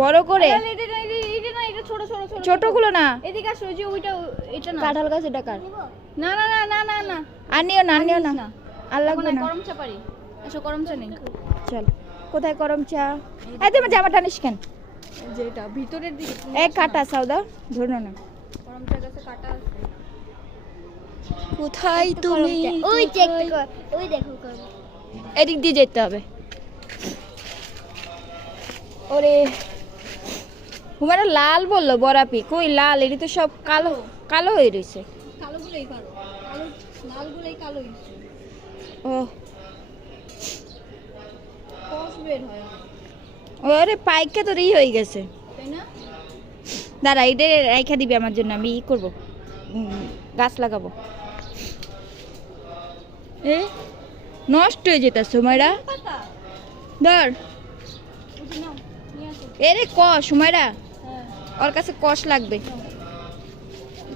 বড় করে। ছোট ছোট ছোট ছোটগুলো না। এদিকে আসো ওই যে ওইটা এটা না। কাঁঠাল গাছ এটা কার? না না না না না না। আর নিও না নিও না। আর লাগবে না। গরম চা পারি। আচ্ছা গরম চা নেই। চল কোথায় করম চা? এই তুমি জামা টানিস কেন? যেটা ভিতরের দিকে। এক। কাটা সাউদা ধরো না। গরম চা গাছে কাটা আছে। কোথায় তুমি? ওই চেক কর ওই দেখো করো এদিক দিয়ে যেতে হবে। ওরে হুমারা লাল বলল বরাপি। কই লাল? এটি তো সব কালো কালো হয়ে রয়েছে। কালোগুলোই কালো কালো লালগুলোই কালো হয়েছে ও। হয়। ওরে পাইকে তো ই হয়ে গেছে। তাই না? দাঁড়া এটা রাইখা দিবি আমার জন্য আমি ই করব। গাছ লাগাবো। এ নষ্ট হয়ে যেতেছে সময়রা ধর। এরে কষ সময়রা হ্যাঁ ওর কাছে কষ লাগবে।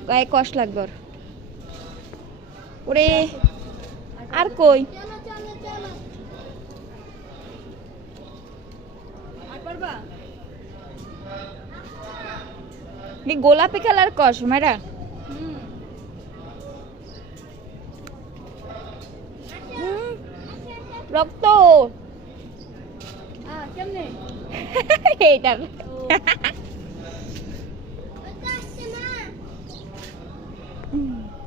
গায়ে কষ লাগবে ওর। ওরে আর কই? গোলাপি কালার কষ সময়রা হুম। হুম, রক্ত এইটার Mm.